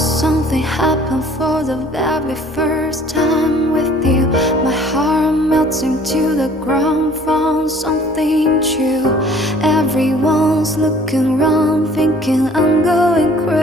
something happened for the very first time with you. My heart melting to the ground, found something true. Everyone's looking around, thinking I'm going crazy.